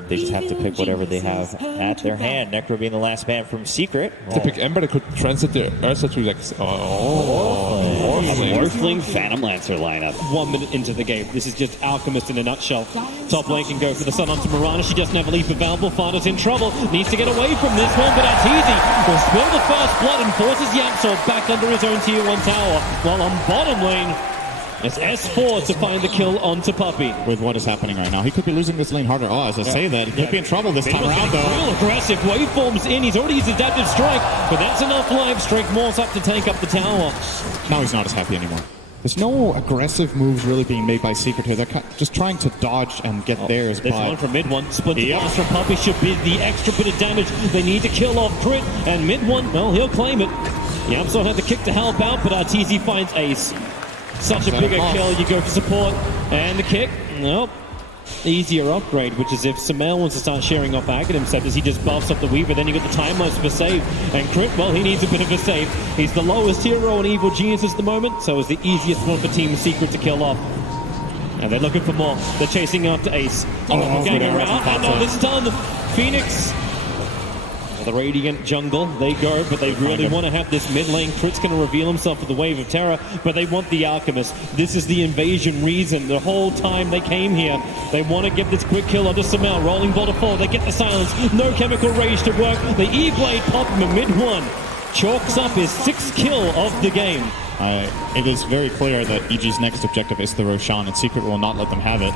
They just have to pick whatever they have at their hand. Necro being the last man from Secret. To pick Ember, they could transit the Ursa to like... Morphling Phantom Lancer lineup. 1 minute into the game. This is just Alchemist in a nutshell. Top lane can go for the Sun onto Mirana. She doesn't have a leap available. Fata's in trouble. Needs to get away from this one, but Arteezy will spill the first blood and forces YapzOr back under his own tier 1 tower. While on bottom lane, it's S4 to find the kill onto Puppey. With what is happening right now, he could be losing this lane harder. Oh, as I say that, he could be in trouble this time around, though. Real aggressive waveforms in. He's already used Adaptive Strike, but that's enough life. Strike Morse up to take up the tower. Now he's not as happy anymore. There's no aggressive moves really being made by Secret here. They're just trying to dodge and get theirs. This one from MidOne. Splinter Blast from Puppey should be the extra bit of damage they need to kill off Crit. And MidOne, well, he'll claim it. YapzOr had the kick to help out, but Arteezy finds Ace. Such a bigger kill, you go for support. And the kick, nope. Easier upgrade, which is if Sumail wants to start sharing off Agate himself as he just buffs up the Weaver, then you got the time most for save. And Crit, well, he needs a bit of a save. He's the lowest hero in Evil Geniuses at the moment, so it's the easiest one for Team Secret to kill off. And they're looking for more. They're chasing after Ace. Getting around, and now this time, Phoenix. The Radiant jungle, they go, but they really want to have this mid lane. Crit's going to reveal himself with the Wave of Terror, but they want the Alchemist. This is the invasion reason. The whole time they came here, they want to get this quick kill onto Sumail. Rolling ball to 4, they get the silence. No chemical rage to work. The E-Blade pop him a mid-1. Chalks up his 6th kill of the game. It is very clear that EG's next objective is the Roshan, and Secret will not let them have it.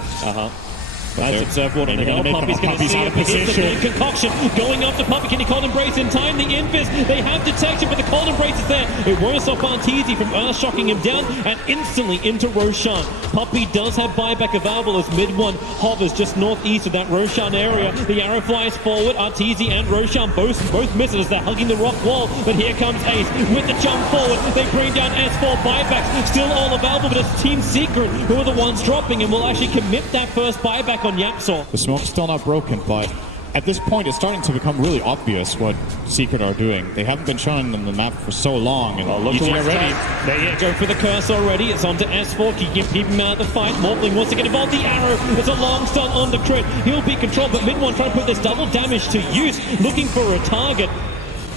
Nice observe what on the hill. Puppey's going to see it. Hits the big concoction. Going up to Puppey. Can he cold embrace in time? The Infist. They have detection, but the cold embrace is there. It won't stop Arteezy from shocking him down and instantly into Roshan. Puppey does have buyback available as MidOne hovers just northeast of that Roshan area. The arrow flies forward. Arteezy and Roshan both miss it as they're hugging the rock wall. But here comes Ace with the jump forward. They bring down S4 buybacks. Still all available, but it's Team Secret who are the ones dropping and will actually commit that first buyback on YapzOr. The smoke's still not broken, but at this point it's starting to become really obvious what Secret are doing. They haven't been shown on the map for so long, and look already. They go for the curse already. It's onto S4. Keep him out of the fight. Morphling wants to get involved. The arrow. It's a long stun on the Crit. He'll be controlled, but MidOne trying to put this double damage to use, looking for a target.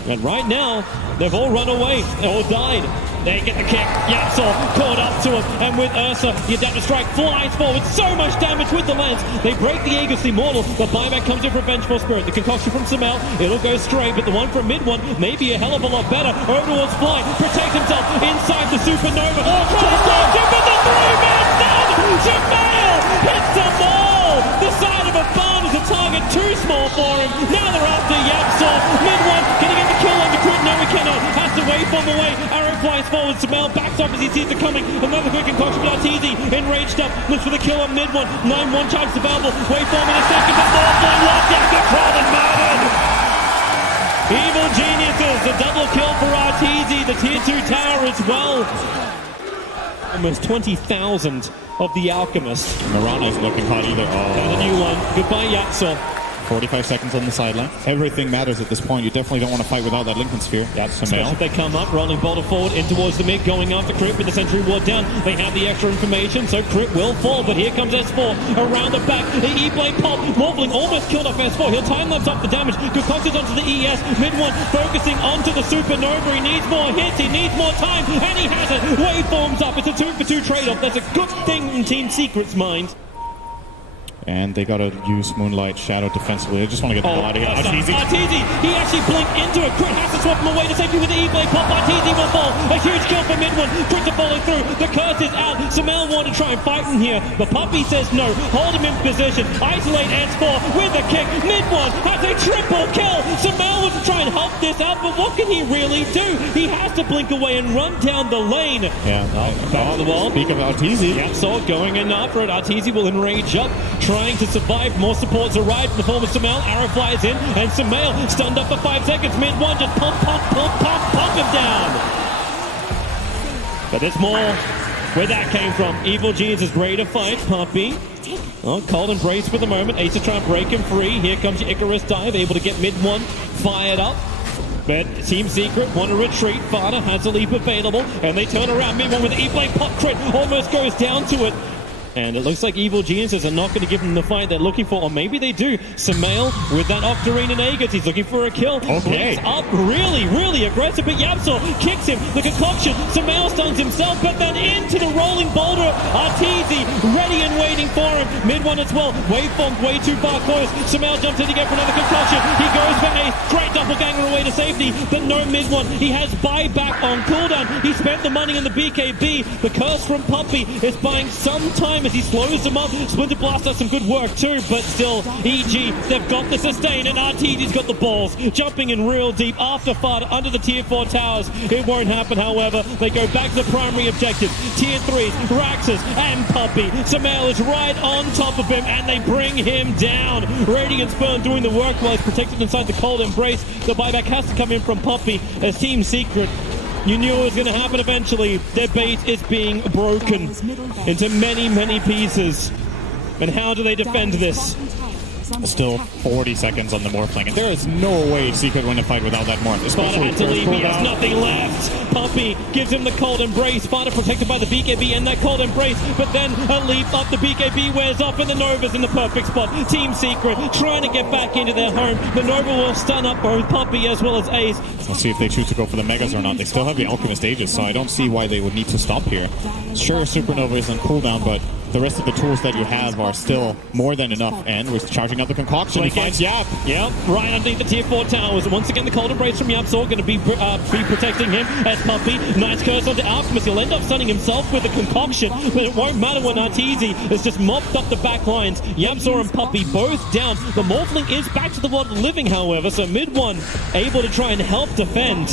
And right now, they've all run away. They all died. They get the kick. YapzOr caught up to him. And with Ursa, the Adaptive Strike flies forward. So much damage with the lance. They break the Aegis Immortal. The buyback comes in for Vengeful Spirit. The concoction from Sumail. It'll go straight. But the one from MidOne may be a hell of a lot better. Over towards Fly. Protect himself inside the Supernova. Oh, Cross him with the 3-man down. Sumail hits the ball. The side of a barn is a target too small for him. Now they're after YapzOr. MidOne gonna get the kill on the Crit. No, he cannot. Has to wait from the way. Arrow flies forward. Sumail backs up as he sees it coming. Another quick concoction with Arteezy. Enraged up. Looks for the kill on MidOne. 9-1 charge available. Wait for him in a second. But Morphling locked down. Control and murdered. Evil Geniuses. The double kill for Arteezy. The tier 2 tower as well. Almost 20,000 of the Alchemist. Mirana's looking hot either. And a new one. Goodbye, YapzOr. 45 seconds on the sideline. Everything matters at this point. You definitely don't want to fight without that Lincoln Sphere. Especially if they come up, rolling boulder forward in towards the mid, going after Crit with the Sentry Ward down. They have the extra information, so Crit will fall, but here comes S4 around the back. The E-Blade pop. Morphling almost killed off S4. He'll time-lapse up the damage. Concocted onto the ES. MidOne focusing onto the Supernova. He needs more hits. He needs more time, and he has it. Waveforms up. It's a 2-for-2 trade-off. That's a good thing in Team Secret's mind. And they gotta use Moonlight Shadow defensively. They just want to get the hell out of here. Arteezy, he actually blinked into it. Crit has to swap him away to safety with the E-Blade pop. Arteezy will fall. A huge kill for MidOne. Crit to follow through. The curse is out. Sumail wanted to try and fight him here, but Puppey says no. Hold him in position. Isolate S4 with the kick. MidOne has a triple kill. Sumail wants to try and help this out, but what can he really do? He has to blink away and run down the lane. Back to the wall. Speak of Arteezy. YapzOr going in after it. Arteezy will enrage up, trying to survive. More supports arrive in the form of Sumail. Arrow flies in, and Sumail stunned up for 5 seconds. MidOne just pump him down. But there's more where that came from. Evil Genius is ready to fight. Puppey. Oh, cold embrace for the moment. Ace is trying to break him free. Here comes your Icarus dive, able to get MidOne fired up. But Team Secret want to retreat. Fata has a leap available, and they turn around. MidOne with the E-Blade pop. Crit almost goes down to it. And it looks like Evil Geniuses are not going to give them the fight they're looking for, or maybe they do. Sumail with that Octarine and Aegis, he's looking for a kill. Okay. He's up really, really aggressive, but YapzOr kicks him. The concoction, Sumail stuns himself, but then into the rolling boulder. Arteezy ready and waiting for him. MidOne as well. Waveform way too far close. Sumail jumps in to get for another concoction. He goes for Ace. Great doppelganger away to safety, but no MidOne. He has buyback on cooldown. He spent the money on the BKB. The curse from Puppey is buying some time as he slows them up. Splinter Blast does some good work too, but still, EG, they've got the sustain, and Arteezy's got the balls. Jumping in real deep after Fata under the tier 4 towers. It won't happen, however. They go back to the primary objective. Tier 3s, Raxus, and Puppey. Sumail is right on top of him, and they bring him down. Radiant Spurn doing the work while he's protected inside the cold embrace. The buyback has to come in from Puppey as Team Secret. You knew it was going to happen eventually. Their bait is being broken into many, many pieces. And how do they defend this? Still 40 seconds on the Morphling, and there is no way Secret win a fight without that Morph. Fata had to leave, he has nothing left. Puppey gives him the cold embrace. Fata protected by the BKB and that cold embrace, but then a leap up, the BKB wears off, and the Nova's in the perfect spot. Team Secret trying to get back into their home. The Nova will stun up both Puppey as well as Ace. Let's see if they choose to go for the Megas or not. They still have the Alchemist Aegis, so I don't see why they would need to stop here. Sure, Supernova is on cooldown, but the rest of the tools that you have are still more than enough, and we're charging up the concoction. He finds Yap. Yep, right underneath the tier 4 towers. Once again, the cold embrace from YapzOr going to be protecting him as Puppey. Nice curse onto Alchemist. He'll end up stunning himself with a concoction, but it won't matter when Arteezy has just mopped up the back lines. YapzOr and Puppey both down. The Morphling is back to the world of living, however, so MidOne able to try and help defend.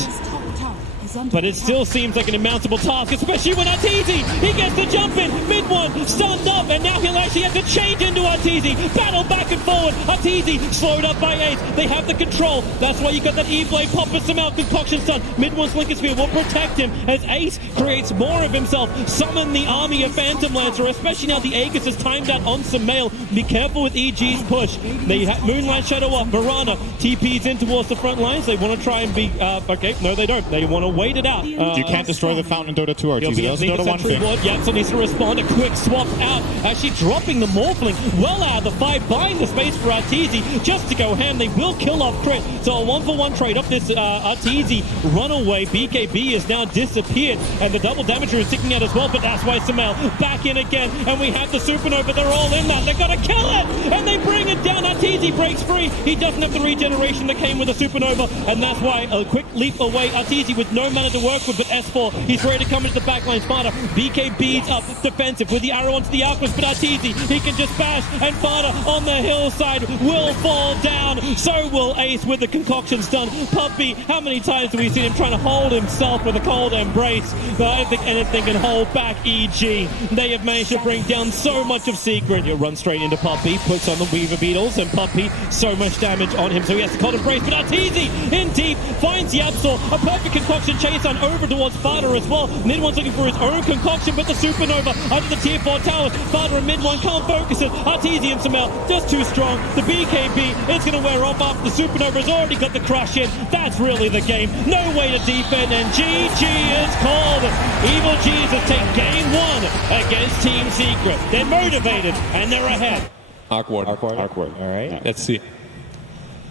But it still seems like an insurmountable task, especially when Arteezy, he gets the jump in. MidOne stunned up, and now he'll actually have to change into Arteezy. Battle back and forward. Arteezy slowed up by Ace. They have the control. That's why you got that E-Blade pop with some out concoction stun. MidOne's Linker Sphere will protect him as Ace creates more of himself. Summon the army of Phantom Lancer, especially now the Aegis is timed out on Sumail. Be careful with EG's push. They have Moonlight Shadow up. Varana TP's in towards the front lines. They want to try and be okay. No, they don't. They want to wait it out. You can't destroy the fountain in Dota 2, Arteezy. That's Dota 1 thing. YapzOr needs to respond. A quick swap out. Actually dropping the Morphling well out of the fight, buying the space for Arteezy just to go ham. They will kill off Crit. So a 1-for-1 trade up this Arteezy runaway. BKB has now disappeared, and the double damager is sticking out as well, but that's why Sumail back in again, and we have the Supernova. They're all in that. They've got to kill it, and they bring it down. Arteezy breaks free. He doesn't have the regeneration that came with the Supernova, and that's why a quick leap away. Arteezy with no mana to work with, but S4, he's ready to come into the backline. Fata, BKB's up, defensive with the arrow onto the Alchemist, but Arteezy, he can just bash, and Fata on the hillside will fall down. So will Ace with the concoction stun. Puppey, how many times have we seen him trying to hold himself with a cold embrace? But I don't think anything can hold back EG. They have managed to bring down so much of Secret. You run straight into Puppey, puts on the Weaver Beetles, and Puppey, so much damage on him, so he has to cold embrace, but Arteezy in deep finds YapzOr. A perfect concoction chase on over towards Fata as well. MidOne's looking for his own concoction, but the Supernova under the tier 4 towers. Fata and MidOne can't focus it. Arteezy and Sumail just too strong. The BKB is going to wear off after the Supernova has already got the crush in. That's really the game. No way to defend, and GG is called. Evil Jesus take game 1 against Team Secret. They're motivated and they're ahead. Awkward. All right. Let's see.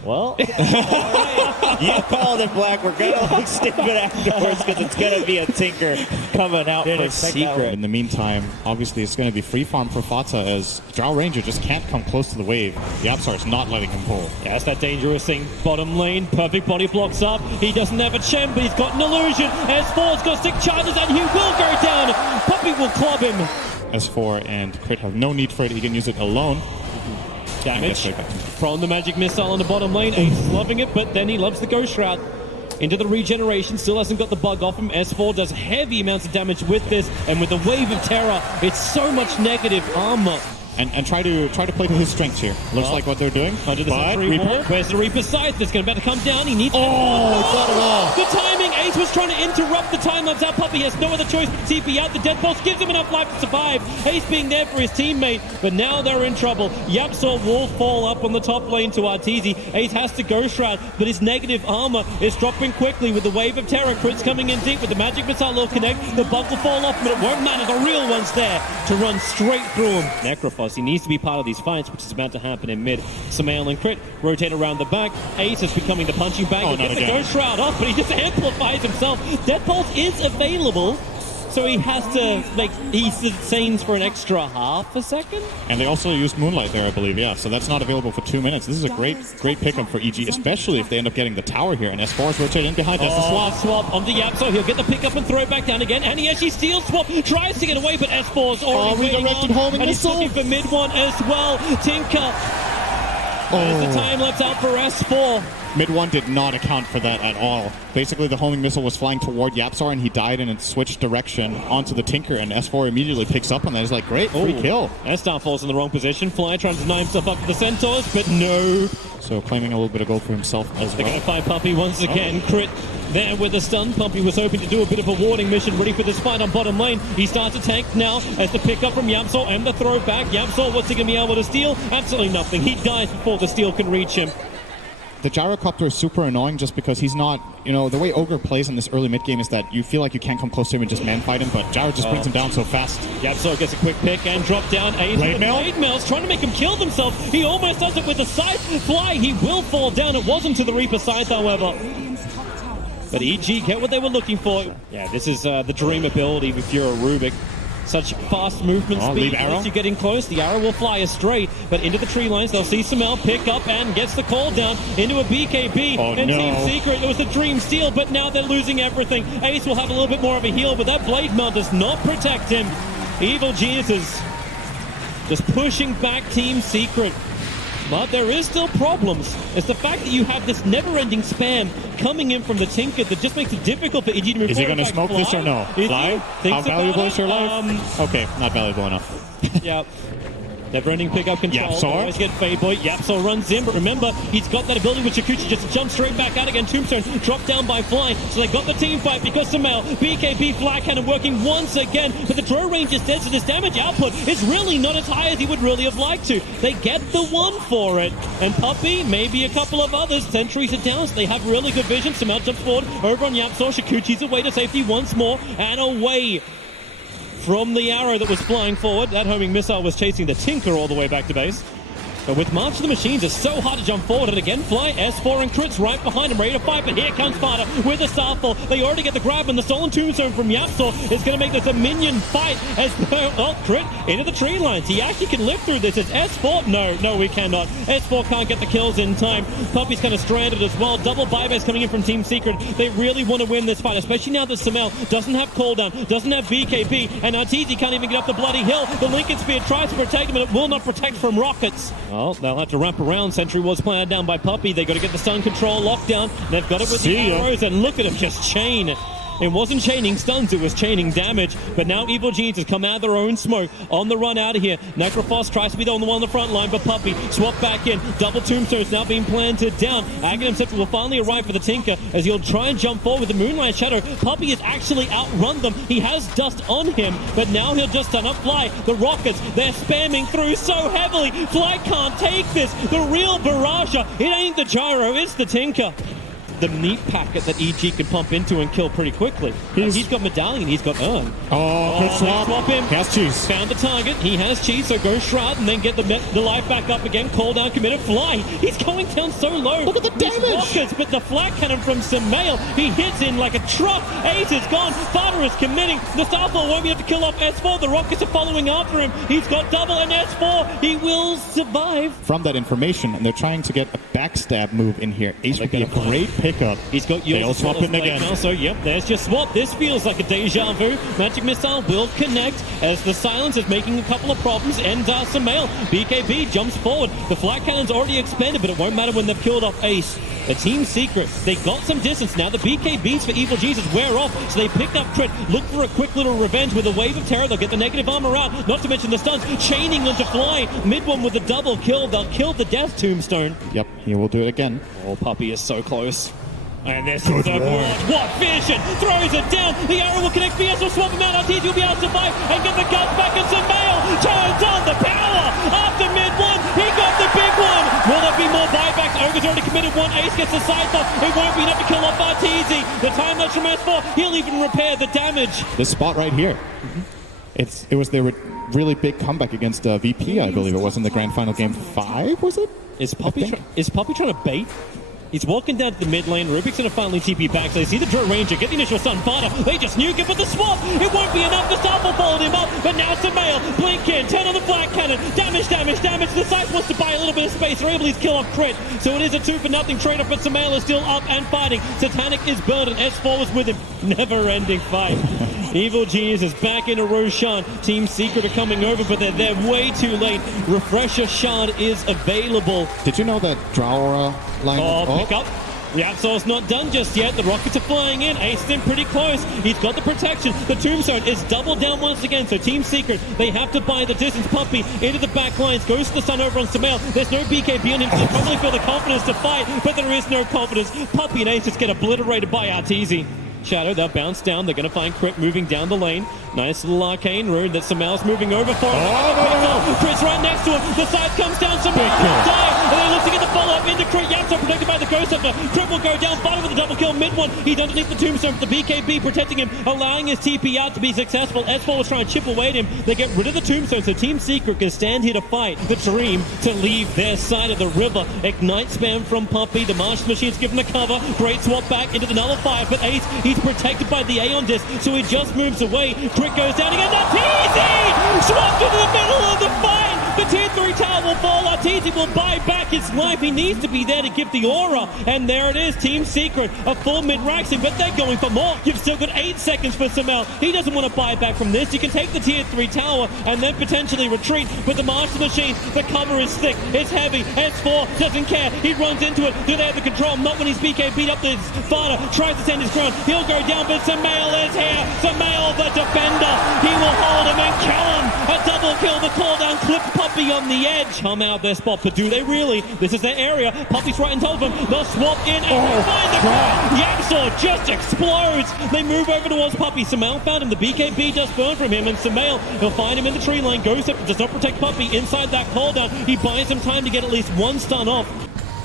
Well, you called it, Black. We're going to look stupid afterwards because it's going to be a tinker coming out for Secret. In the meantime, obviously it's going to be free farm for Fata as Drow Ranger just can't come close to the wave. YapzOr is not letting him pull. Yeah, that's that dangerous thing. Bottom lane, perfect body blocks up. He doesn't have a Chen, but he's got an illusion. S4's got 6 charges and he will go down. Puppey will club him. S4 and Crit have no need for it. He can use it alone. Damage from the magic missile on the bottom lane. Ace is loving it, but then he loves the Ghost Shroud. Into the regeneration, still hasn't got the bug off him. S4 does heavy amounts of damage with this, and with the Wave of Terror, it's so much negative armor and try to play to his strengths here. Looks like what they're doing. Under the But sentry wall. Where's the Reaper's scythe? It's going to come down. He needs he got it all. the timing. Ace was trying to interrupt the time lapse out. Puppey has no other choice but to TP out. The dead pulse gives him enough life to survive. Ace being there for his teammate, but now they're in trouble. YapzOr will fall up on the top lane to Arteezy. Ace has to Ghost Shroud, but his negative armor is dropping quickly with the wave of terror. Crits coming in deep with the magic missile will connect. The bug will fall off, but it won't matter. The real one's there to run straight through him. Necrophos, he needs to be part of these fights, which is about to happen in mid. Samael and Crit rotate around the back. Ace is becoming the punching bag. He gets the Ghost Shroud off, but he just amplifies himself. Death Pulse is available, so he has to, he sustains for an extra half a second. And they also used Moonlight there, I believe, yeah. So that's not available for 2 minutes. This is a great pickup for EG, especially if they end up getting the tower here. And S4 is rotating in behind. That's the swap onto YapzOr. He'll get the pickup and throw it back down again. And he actually steals swap, tries to get away, but S4's already redirected homing and he's missile. looking for MidOne as well. Tinker. There's the time lapse out for S4. MidOne did not account for that at all. Basically, the homing missile was flying toward YapzOr, and he died and it switched direction onto the Tinker, and S4 immediately picks up on that. He's like, great, free kill. S-Star falls in the wrong position. Fly trying to deny himself up to the Centaurs, but no. So claiming a little bit of gold for himself as They're well. going to find Puppey once again. Crit there with the stun. Puppey was hoping to do a bit of a warding mission, ready for this fight on bottom lane. He starts to tank now as the pickup from YapzOr and the throw back. YapzOr, what's he going to be able to steal? Absolutely nothing. He dies before the steal can reach him. The gyrocopter is super annoying just because he's not, the way Ogre plays in this early mid game is that you feel like you can't come close to him and just man fight him, but Gyro just brings him down so fast. YapzOr gets a quick pick and drop down. Blade Mail's trying to make him kill himself. He almost does it with the scythe. Fly, he will fall down. It wasn't to the Reaper scythe, however. But EG get what they were looking for. Yeah, this is the dream ability if you're a Rubik. Such fast movement speed. Once you're getting close, the arrow will fly astray. But into the tree lines, they'll see Samael pick up and gets the call down into a BKB. And Team Secret, it was a dream steal, but now they're losing everything. Ace will have a little bit more of a heal, but that Blade Mail does not protect him. Evil Geniuses just pushing back Team Secret. But there is still problems. It's the fact that you have this never-ending spam coming in from the Tinker that just makes it difficult for EG to move forward. Is he going to smoke this or no? Fly? How valuable is your life? Okay, not valuable enough. Yeah. Never-ending pickup control. YapzOr. Always get Fade Boy. YapzOr runs in, but remember, he's got that ability with Shukuchi just to jump straight back out again. Tombstone dropped down by Fly, so they got the team fight because Samael, BKB Flag Cannon working once again, but the throw range is dead, so this damage output is really not as high as he would really have liked to. They get the one for it, and Puppey, maybe a couple of others. Sentries are down, so they have really good vision. Samael jumps forward over on YapzOr. Shukuchi's away to safety once more, and away from the arrow that was flying forward. That homing missile was chasing the Tinker all the way back to base. But with March of the Machines, it's so hard to jump forward. And again, Fly, S4 and Crits right behind him, ready to fight. But here comes Fata with the Starfall. They already get the grab, and the Stolen Tombstone from YapzOr is going to make this a minion fight. As Crit into the tree lines. He actually can live through this. As S4, no, we cannot. S4 can't get the kills in time. Puppey's kind of stranded as well. Double buybacks coming in from Team Secret. They really want to win this fight, especially now that Samael doesn't have cooldown, doesn't have BKB, and Arteezy can't even get up the bloody hill. The Lincoln Spear tries to protect him, but it will not protect from rockets. Well, they'll have to wrap around. Sentry was planted down by Puppey. They got to get the stun control locked down. They've got it with the arrows, and look at him just chain. It wasn't chaining stuns, it was chaining damage. But now Evil Geniuses come out of their own smoke on the run out of here. Necrophos tries to be the one on the front line, but Puppey swap back in. Double Tombstones now being planted down. Aghanim Scepter will finally arrive for the Tinker as he'll try and jump forward with the Moonlight Shadow. Puppey has actually outrun them. He has dust on him, but now he'll just stun up Fly. The Rockets, they're spamming through so heavily. Fly can't take this. The real Barrage, it ain't the Gyro, it's the Tinker. The neat packet that EG can pump into and kill pretty quickly. He's got Medallion, he's got Urn. Good swap him. He has cheese. Found the target, he has cheese, so go Shroud and then get the life back up again. Call down, committed, Fly. He's going down so low. Look at the damage. Rockets, but the flag cannon from Samael, he hits in like a truck. Ace is gone, Fata is committing. The Starfall won't be able to kill off S4. The Rockets are following after him. He's got double and S4. He will survive. From that information, and they're trying to get a backstab move in here. Ace would be a great pickup. He's got yours. They'll swap him again. Now, so, yep, there's your swap. This feels like a deja vu. Magic Missile will connect as the silence is making a couple of problems. And Samael, BKB jumps forward. The flat cannon's already expended, but it won't matter when they've killed off Ace. The Team Secret, they got some distance now. The BKBs for Evil Jesus wear off, so they pick up Crit, look for a quick little revenge with a wave of terror. They'll get the negative armor out, not to mention the stuns, chaining them to fly. MidOne with the double kill, they'll kill the death tombstone. Yep, he will do it again. Oh, Puppey is so close. And this is a what vision! Throws it down! The arrow will connect BS, will swap him out. Arteezy will be able to survive and get the guts back, and Samael turns on the power! After MidOne, he got the big one! Will there be more buybacks? Ogre's already committed one. Ace gets the side buff. It won't be enough to kill off Arteezy. The time lapse from S4, he'll even repair the damage. This spot right here. It was their really big comeback against VP, I believe it was in the grand final game 5, was it? Is Puppey trying to bait? He's walking down to the mid lane. Rubik's going to finally TP back. So they see the Draw Ranger get the initial stun. Fata, they just nuke it, but the swap, it won't be enough. The Star will fold him up. But now Samael, blink in, turn on the flat cannon. Damage. The side wants to buy a little bit of space. They're able to kill off Crit. So it is a 2-for-0 trade-off, but Samael is still up and fighting. Satanic is burned and S4 was with him. Never-ending fight. Evil Genius is back into Roshan. Team Secret are coming over, but they're there way too late. Refresher Shard is available. Did you know that Draura line? Pick up. YapzOr's not done just yet. The rockets are flying in. Ace is in pretty close. He's got the protection. The tombstone is doubled down once again. So Team Secret, they have to buy the distance. Puppey into the back lines. Goes to the stun over on Samael. There's no BKB on him. So they probably feel the confidence to fight, but there is no confidence. Puppey and Ace just get obliterated by Arteezy. Shadow, they'll bounce down. They're going to find Crit moving down the lane. Nice little arcane rune that Samael's moving over for. Crit's right next to him. The side comes down. Samael will die. And they look to get the follow-up into Crit. YapzOr protected by the Ghost Hunter. Crit will go down. Fata with a double kill. MidOne, he's underneath the tombstone. The BKB protecting him, allowing his TP out to be successful. S4 was trying to chip away at him. They get rid of the tombstone, so Team Secret can stand here to fight. The dream to leave their side of the river. Ignite spam from Puppey. The Martian Machine's given the cover. Great swap back into the nullifier. But Ace, he's protected by the Aeon Disc, so he just moves away. Crit goes down again. Arteezy! Swapped into the middle of the fight! The tier 3 tower will fall. Arteezy will buy back his life. He needs to be there to give the aura. And there it is. Team Secret, a full mid-raxing, but they're going for more. You've still got 8 seconds for Samael. He doesn't want to buy back from this. You can take the tier 3 tower and then potentially retreat. But the Master Machine, the cover is thick. It's heavy. S4 doesn't care. He runs into it. Do they have the control? Not when he's BK beat up the Fata. Tries to send his crown. He'll go down, but Samael is here. Samael, the defender. He will hold him and kill him. A double kill. The call down clipped Puppey on the edge. Come out their spot, but do they really? This is their area. Puppey's right in top of him. They'll swap in and find the crown. YapzOr just explodes. They move over towards Puppey. Samael found him. The BKB just burned from him, and Samael, he'll find him in the tree line. Goes up, does not protect Puppey inside that call down. He buys him time to get at least one stun off.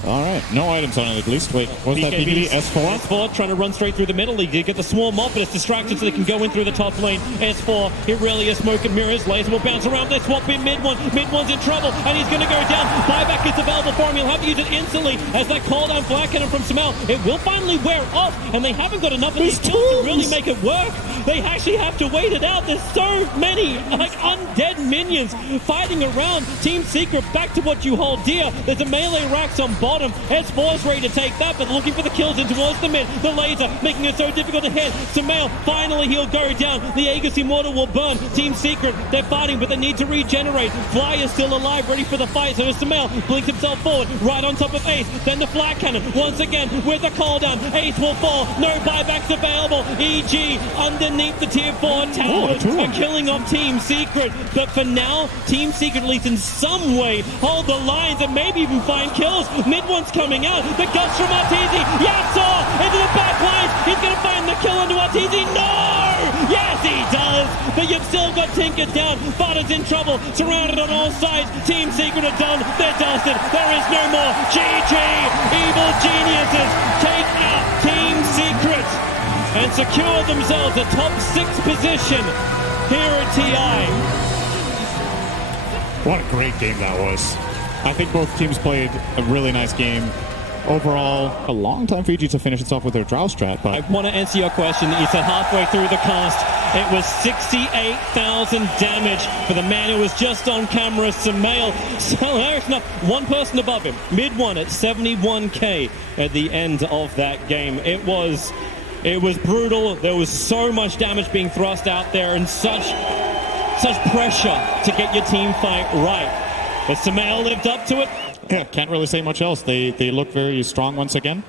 All right, no items on it at least. Wait, what was that BKB? S4? S4 trying to run straight through the middle. He did get the swarm off, but it's distracted so they can go in through the top lane. S4, he really is smoke and mirrors. Laser will bounce around. They swap in MidOne. MidOne's in trouble, and he's going to go down. Buyback is available for him. He'll have to use it instantly as that call down flat cannon from Samael. It will finally wear off, and they haven't got enough of these tools to really make it work. They actually have to wait it out. There's so many like undead minions fighting around. Team Secret, back to what you hold dear. There's a melee racks on bottom. S4 is ready to take that, but looking for the kills in towards the mid. The laser making it so difficult to hit. Samael, finally he'll go down. The Aegis Immortal will burn. Team Secret, they're fighting, but they need to regenerate. Fly is still alive, ready for the fight. So Samael blinks himself forward, right on top of Ace. Then the flat cannon, once again, with the call down. Ace will fall. No buybacks available. EG underneath the tier 4 tower. A killing of Team Secret. But for now, Team Secret, at least in some way, hold the lines and maybe even find kills. MidOne's coming out. The guts from Arteezy. YapzOr into the back lines. He's going to find the kill into Arteezy. No! Yes, he does. But you've still got Tinker down. Fata's in trouble. Surrounded on all sides. Team Secret are done. They're dusted. There is no more. GG. Evil Geniuses take out Team Secret and secure themselves a top 6 position here at TI. What a great game that was. I think both teams played a really nice game. Overall, a long time for EG to finish itself with their Drow strat, but I want to answer your question. You said halfway through the cast, it was 68,000 damage for the man who was just on camera, Samael. So there's not one person above him. MidOne at 71k at the end of that game. It was brutal. There was so much damage being thrust out there and such pressure to get your team fight right. But Samael lived up to it. Can't really say much else. They look very strong once again.